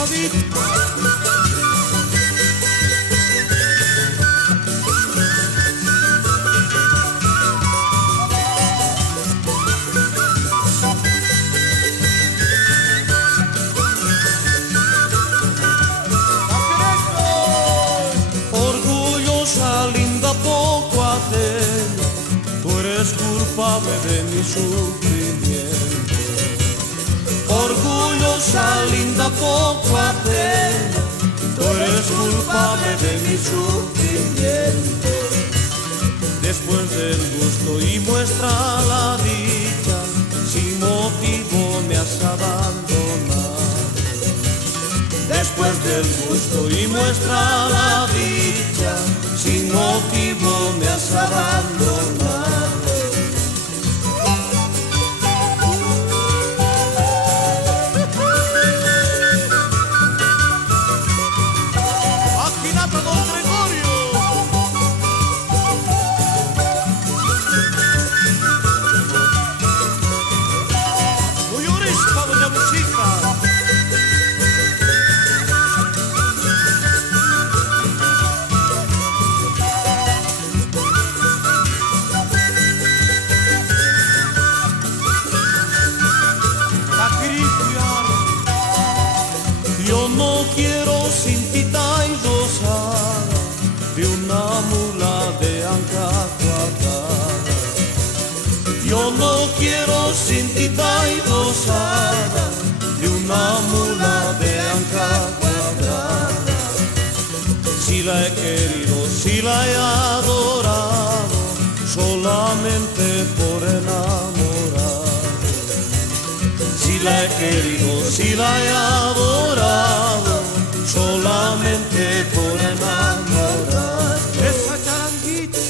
David. Orgullosa, linda, poco atenta, tú eres culpable de mi sufrimiento. Orgullosa, linda, poco atenta, tú eres culpable de mi sufrimiento. Después del gusto y muestra la dicha, sin motivo me has abandonado. Después del gusto y muestra la dicha, sin motivo me has abandonado. Yo no quiero cintita y rosada de una mula de anca cuadrada. Yo no quiero cintita y rosada de una mula de anca cuadrada. Si la he querido, si la he adorado, solamente por enamorar. Si la he querido, si la he adorado, solamente por enamorar. Esa charanguito.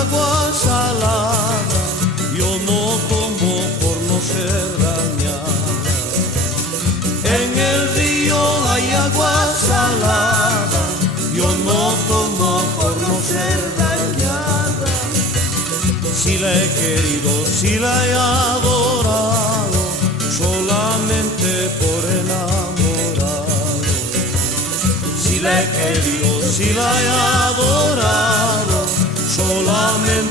Agua salada, yo no tomo por no ser dañada. En el río hay agua salada, yo no tomo por no ser dañada. Si la he querido, si la he adorado, solamente por enamorado. Si la he querido, si la he adorado, solamente